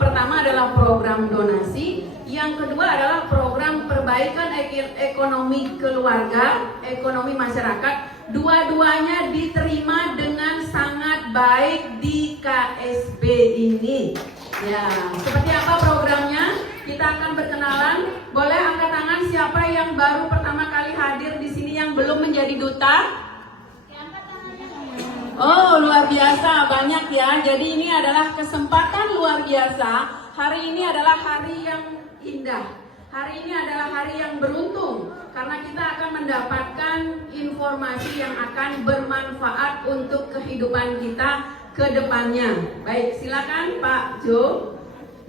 Pertama adalah program donasi, yang kedua adalah program perbaikan ekonomi keluarga, ekonomi masyarakat. Dua-duanya diterima dengan sangat baik di KSB ini. Ya, seperti apa programnya? Kita akan berkenalan. Boleh angkat tangan siapa yang baru pertama kali hadir di sini yang belum menjadi duta? Oh, luar biasa, banyak ya. Jadi ini adalah kesempatan luar biasa. Hari ini adalah hari yang indah. Hari ini adalah hari yang beruntung karena kita akan mendapatkan informasi yang akan bermanfaat untuk kehidupan kita ke depannya. Baik, silakan Pak Jo.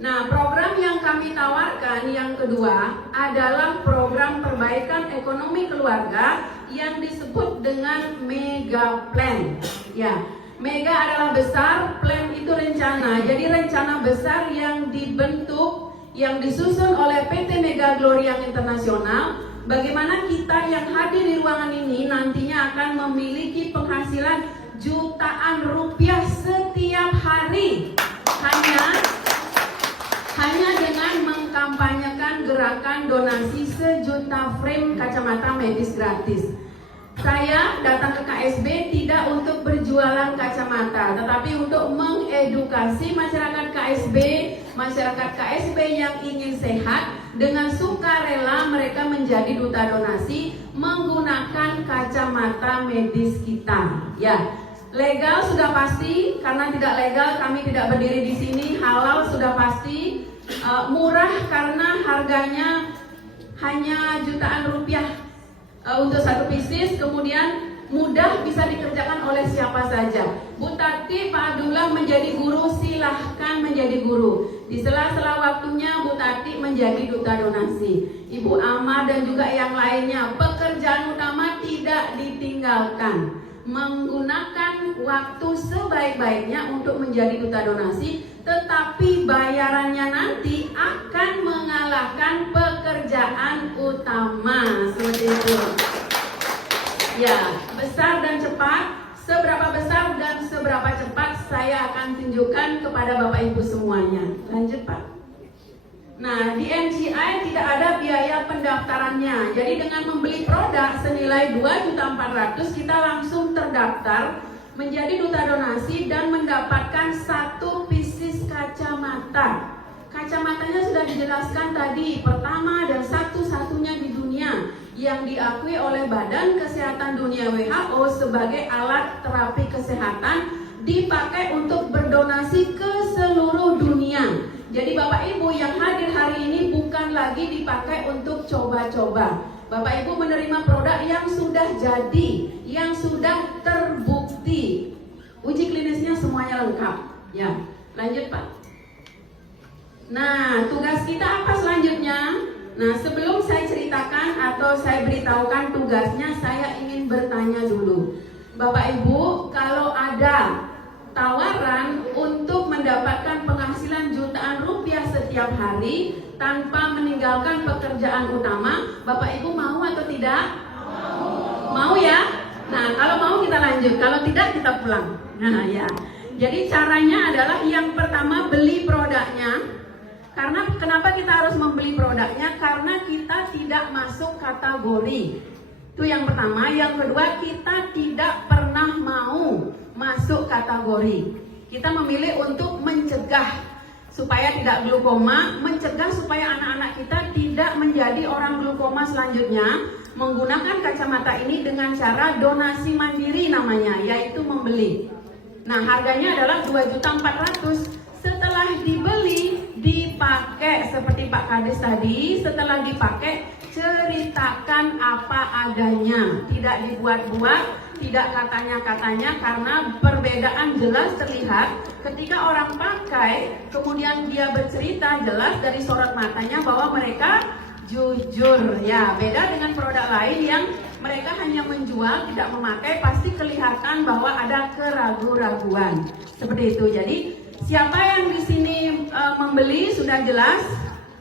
Nah, program yang kami tawarkan yang kedua adalah program perbaikan ekonomi keluarga yang disebut dengan Mega Plan. Ya, Mega adalah besar, Plan itu rencana. Jadi rencana besar yang dibentuk, yang disusun oleh PT Mega Gloria Internasional. Bagaimana kita yang hadir di ruangan ini nantinya akan memiliki penghasilan jutaan rupiah setiap hari. Hanya dengan mengkampanyekan gerakan donasi 1 juta frame kacamata medis gratis. Saya datang ke KSB tidak untuk berjualan kacamata, tetapi untuk mengedukasi masyarakat KSB yang ingin sehat. Dengan sukarela mereka menjadi duta donasi menggunakan kacamata medis kita. Ya, legal sudah pasti, karena tidak legal kami tidak berdiri di sini. Halal sudah pasti. Murah karena harganya hanya jutaan rupiah untuk satu pieces. Kemudian mudah, bisa dikerjakan oleh siapa saja. Bu Tati, Pak Abdullah menjadi guru, silahkan menjadi guru. Di sela-sela waktunya Bu Tati menjadi duta donasi. Ibu Ama dan juga yang lainnya, pekerjaan utama tidak ditinggalkan. Menggunakan waktu sebaik-baiknya untuk menjadi duta donasi, tetapi bayarannya nanti akan mengalahkan pekerjaan utama. Seperti itu. Ya, besar dan cepat. Seberapa besar dan seberapa cepat saya akan tunjukkan kepada Bapak Ibu semuanya. Lanjut Pak. Nah, di NCI tidak ada biaya pendaftarannya. Jadi dengan membeli produk senilai 2.400.000 kita langsung terdaftar menjadi duta donasi dan mendapatkan 1 pieces kacamata. Kacamatanya sudah dijelaskan tadi, pertama dan satu-satunya di dunia yang diakui oleh Badan Kesehatan Dunia WHO sebagai alat terapi kesehatan, dipakai untuk berdonasi ke seluruh dunia. Jadi Bapak Ibu yang hadir hari ini bukan lagi dipakai untuk coba-coba. Bapak Ibu menerima produk yang sudah jadi, yang sudah terbukti. Uji klinisnya semuanya lengkap. Ya, lanjut Pak. Nah, tugas kita apa selanjutnya? Nah, sebelum saya ceritakan atau saya beritahukan tugasnya, saya ingin bertanya dulu. Bapak Ibu, kalau ada tawaran untuk mendapatkan penghasilan jutaan rupiah setiap hari tanpa meninggalkan pekerjaan utama, Bapak Ibu mau atau tidak? Mau ya? Nah, kalau mau kita lanjut, kalau tidak kita pulang. Nah ya, jadi caranya adalah yang pertama beli produknya. Karena kenapa kita harus membeli produknya? Karena kita tidak masuk kategori. Itu yang pertama. Yang kedua, kita tidak pernah mau masuk kategori. Kita memilih untuk mencegah supaya tidak glukoma, mencegah supaya anak-anak kita tidak menjadi orang glukoma selanjutnya, menggunakan kacamata ini dengan cara donasi mandiri namanya, yaitu membeli. Nah, harganya adalah 2.400.000. Setelah dibeli, dipakai seperti Pak Kades tadi. Setelah dipakai, ceritakan apa adanya, tidak dibuat-buat, tidak katanya-katanya, karena perbedaan jelas terlihat ketika orang pakai, kemudian dia bercerita, jelas dari sorot matanya bahwa mereka jujur. Ya, beda dengan produk lain yang mereka hanya menjual, tidak memakai, pasti kelihatan bahwa ada keraguan-raguan. Seperti itu. Jadi siapa yang di sini membeli sudah jelas,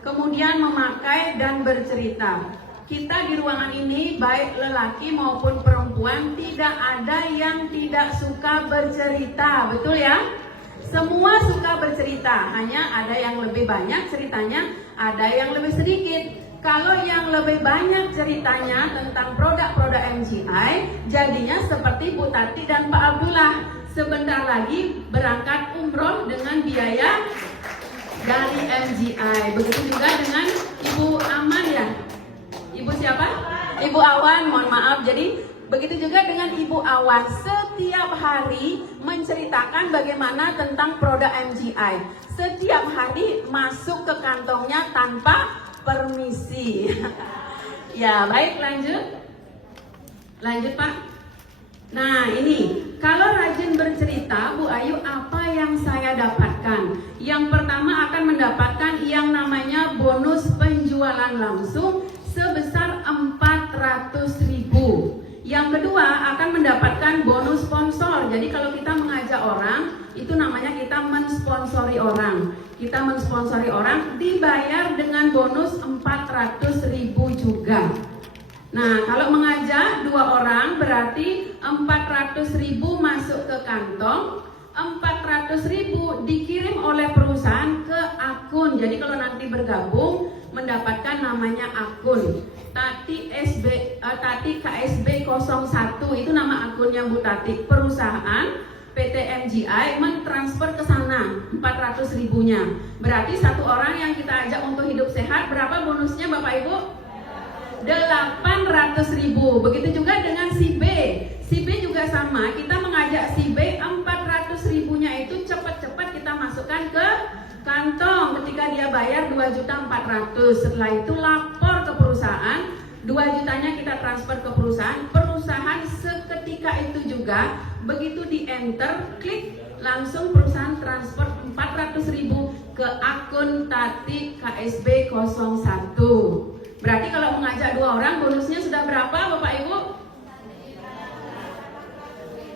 kemudian memakai dan bercerita. Kita di ruangan ini, baik lelaki maupun perempuan, tidak ada yang tidak suka bercerita, betul ya? Semua suka bercerita, hanya ada yang lebih banyak ceritanya, ada yang lebih sedikit. Kalau yang lebih banyak ceritanya tentang produk-produk MGI, jadinya seperti Bu Tati dan Pak Abdullah. Sebentar lagi berangkat umroh dengan biaya dari MGI. Begitu juga dengan Ibu Aman ya. Ibu siapa? Ibu Awan, mohon maaf. Jadi begitu juga dengan Ibu Awan, setiap hari menceritakan bagaimana tentang produk MGI. Setiap hari masuk ke kantongnya tanpa permisi. Ya, baik, lanjut. Lanjut, Pak. Nah, ini kalau rajin bercerita, Bu Ayu, apa yang saya dapatkan? Yang pertama akan mendapatkan yang namanya bonus penjualan langsung sebesar 400.000. Yang kedua akan mendapatkan bonus sponsor. Jadi kalau kita mengajak orang, itu namanya kita mensponsori orang. Kita mensponsori orang dibayar dengan bonus 400.000 juga. Nah, kalau mengajak 2 orang berarti 400.000 masuk ke kantong, 400.000 dikirim oleh perusahaan ke akun. Jadi kalau nanti bergabung mendapatkan namanya akun Tati KSB 01, itu nama akunnya Bu Tati. Perusahaan PT MGI mentransfer ke sana 400.000-nya. Berarti satu orang yang kita ajak untuk hidup sehat, berapa bonusnya Bapak Ibu? 800.000. Begitu juga dengan si B. Si B juga sama, kita mengajak si B, 400.000-nya itu cepat-cepat kita masukkan ke kantong ketika dia bayar 2.400.000. Setelah itu lapor ke perusahaan, 2 jutanya kita transfer ke perusahaan. Perusahaan seketika itu juga begitu di enter, klik, langsung perusahaan transfer 400.000 ke akun Tati KSB 01. Berarti kalau mengajak 2 orang bonusnya sudah berapa Bapak Ibu?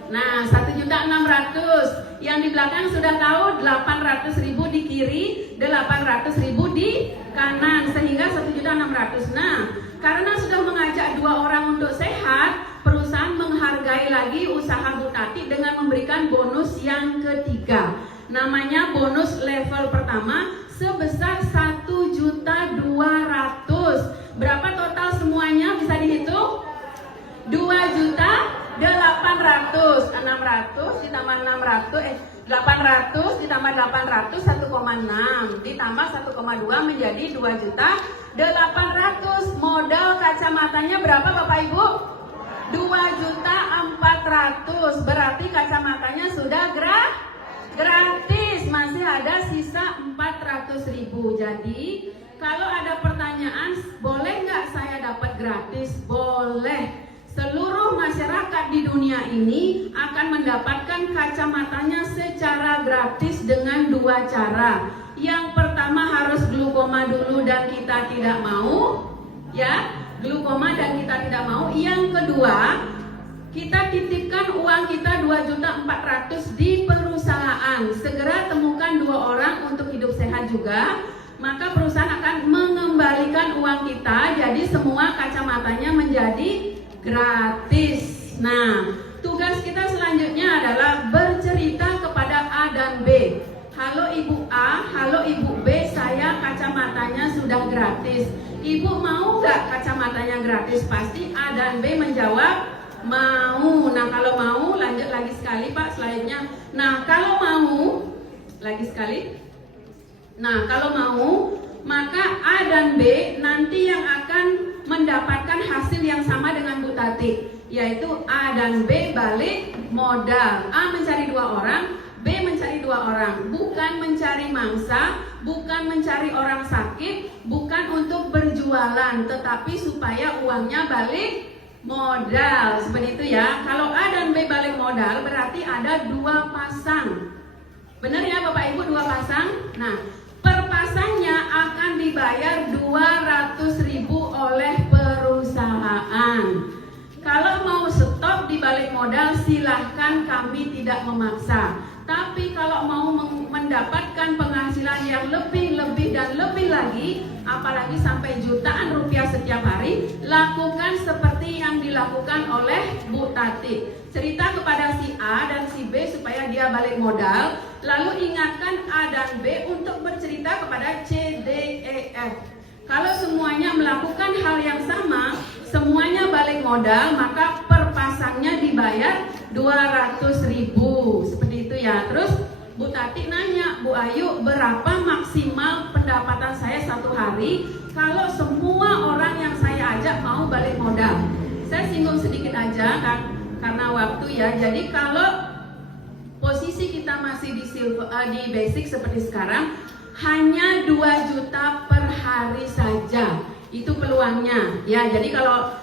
Nah, 1.600.000. Yang di belakang sudah tahu 800.000 di kiri, 800.000 di kanan, sehingga 1.600.000. Nah, karena sudah mengajak 2 orang untuk sehat, perusahaan menghargai lagi usaha Bu Tati dengan memberikan bonus yang ketiga. Namanya bonus level pertama sebesar 1.200.000. Berapa total semuanya bisa dihitung? 2.800.000. 600 ditambah 800 ditambah 800 1,6 ditambah 1,2 menjadi 2.800.000. Modal kacamatanya berapa Bapak Ibu? 2.400.000. Berarti kacamatanya sudah gratis. Masih ada sisa 400.000. Jadi kalau ada pertanyaan, boleh nggak saya dapat gratis? Boleh. Seluruh masyarakat di dunia ini akan mendapatkan kacamatanya secara gratis dengan 2 cara. Yang pertama harus glukoma dulu dan kita tidak mau, ya, glukoma dan kita tidak mau. Yang kedua, kita titipkan uang kita 2.400.000 di perusahaan. Segera temukan 2 orang untuk hidup sehat juga. Maka perusahaan akan mengembalikan uang kita. Jadi semua kacamatanya menjadi gratis. Nah, tugas kita selanjutnya adalah bercerita kepada A dan B. Halo Ibu A, halo Ibu B, saya kacamatanya sudah gratis. Ibu mau nggak kacamatanya gratis? Pasti A dan B menjawab mau. Nah, kalau mau, lanjut lagi sekali Pak slide-nya. Nah, kalau mau, lagi sekali. Nah, kalau mau, maka A dan B nanti yang akan mendapatkan hasil yang sama dengan Bu Tati, yaitu A dan B balik modal. A mencari 2 orang, B mencari 2 orang. Bukan mencari mangsa, bukan mencari orang sakit, bukan untuk berjualan, tetapi supaya uangnya balik modal. Seperti itu ya. Kalau A dan B balik modal berarti ada 2 pasang. Benar ya Bapak Ibu, 2 pasang? Nah, per pasangnya akan dibayar 200.000 oleh perusahaan. Kalau mau stop di balik modal silahkan, kami tidak memaksa. Tapi kalau mau mendapatkan penghasilan yang lebih dan lebih lagi, apalagi sampai jutaan rupiah setiap hari, lakukan seperti yang dilakukan oleh Bu Tati. Cerita kepada si A dan si B supaya dia balik modal, lalu ingatkan A dan B untuk bercerita kepada C, D, E, F. Kalau semuanya melakukan hal yang sama, semuanya balik modal, maka per pasangnya dibayar 200.000. Seperti itu ya. Terus Bu Tati nanya, Bu Ayu, berapa maksimal pendapatan saya satu hari kalau semua orang yang saya ajak mau balik modal? Saya singgung sedikit aja kan, karena waktu ya. Jadi kalau posisi kita masih di basic seperti sekarang, hanya 2 juta per hari saja. Itu peluangnya. Ya, jadi kalau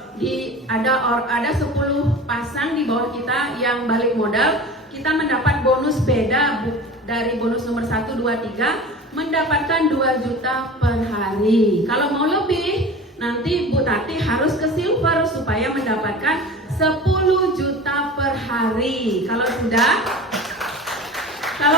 ada 10 pasang di bawah kita yang balik modal, kita mendapat bonus beda dari bonus nomor 1, 2, 3, mendapatkan 2 juta per hari. Kalau mau lebih, nanti Bu Tati harus ke silver supaya mendapatkan 10 juta per hari. Kalau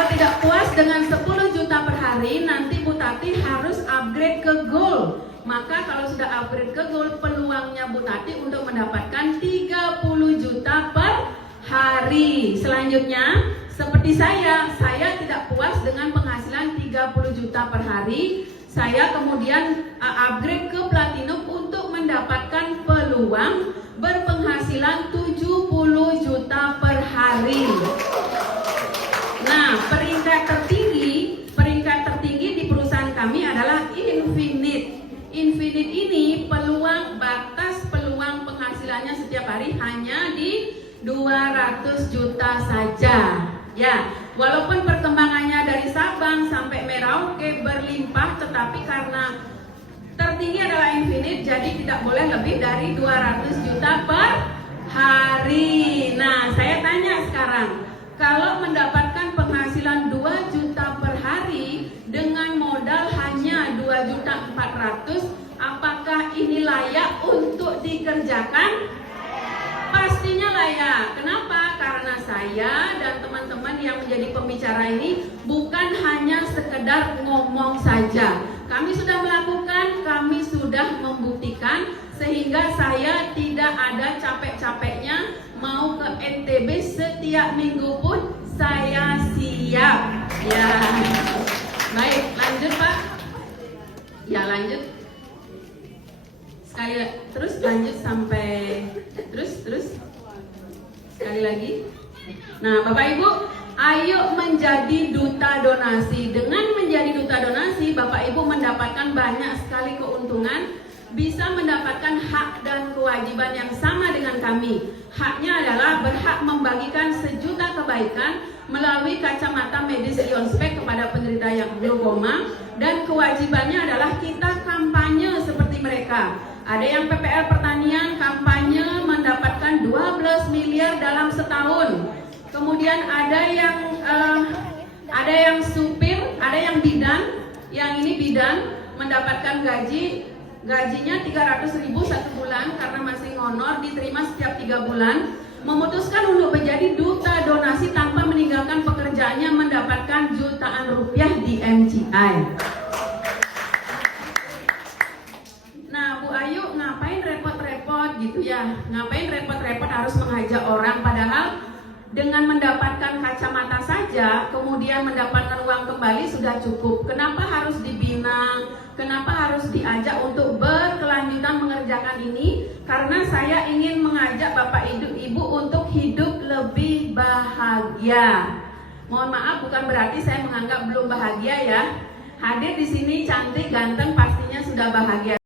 tidak puas dengan 10 juta per hari, nanti Bu Tati harus upgrade ke gold. Maka kalau sudah upgrade ke gold, peluangnya Bu Tati untuk mendapatkan 30 juta per hari. Selanjutnya, seperti saya tidak puas dengan penghasilan 30 juta per hari. Saya kemudian upgrade ke platinum untuk mendapatkan peluang berpenghasilan 70 juta per hari. Nah, peringkat tertinggi di perusahaan kami adalah Infinite. Infinite ini batas peluang penghasilannya setiap hari hanya di 200 juta saja. Ya, walaupun perkembangannya dari Sabang sampai Merauke berlimpah, tetapi karena tertinggi adalah Infinite, jadi tidak boleh lebih dari 200 juta per hari. Nah, saya tanya sekarang, kalau mendapatkan penghasilan 2 juta per hari dengan modal hanya 2.400.000, apakah ini layak untuk dikerjakan? Pastinya layak. Kenapa? Karena saya dan teman-teman yang menjadi pembicara ini bukan hanya sekedar ngomong saja. Kami sudah melakukan, kami sudah membuktikan, sehingga saya tidak ada capek-capeknya mau ke NTB setiap minggu pun saya siap. Ya, baik, lanjut Pak. Ya, lanjut. Terus lanjut sampai terus sekali lagi. Nah, Bapak Ibu, ayo menjadi duta donasi. Dengan menjadi duta donasi, Bapak Ibu mendapatkan banyak sekali keuntungan, bisa mendapatkan hak dan kewajiban yang sama dengan kami. Haknya adalah berhak membagikan 1 juta kebaikan melalui kacamata medis Ion Spec kepada penderita yang glaukoma, dan kewajibannya adalah kita kampanye seperti mereka. Ada yang PPL Pertanian kampanye mendapatkan 12 miliar dalam setahun. Kemudian ada yang supir, ada yang bidan. Yang ini bidan mendapatkan gajinya 300.000 satu bulan karena masih ngonor, diterima setiap 3 bulan. Memutuskan untuk menjadi duta donasi tanpa meninggalkan pekerjaannya, mendapatkan jutaan rupiah di MCI. Nah, Bu Ayu ngapain repot-repot gitu ya? Ngapain repot-repot harus mengajak orang, padahal dengan mendapatkan kacamata saja, kemudian mendapatkan uang kembali sudah cukup. Kenapa harus dibina? Kenapa harus diajak untuk berkelanjutan mengerjakan ini? Karena saya ingin mengajak Bapak Ibu untuk hidup lebih bahagia. Mohon maaf, bukan berarti saya menganggap belum bahagia ya. Hadir di sini cantik, ganteng, pastinya sudah bahagia.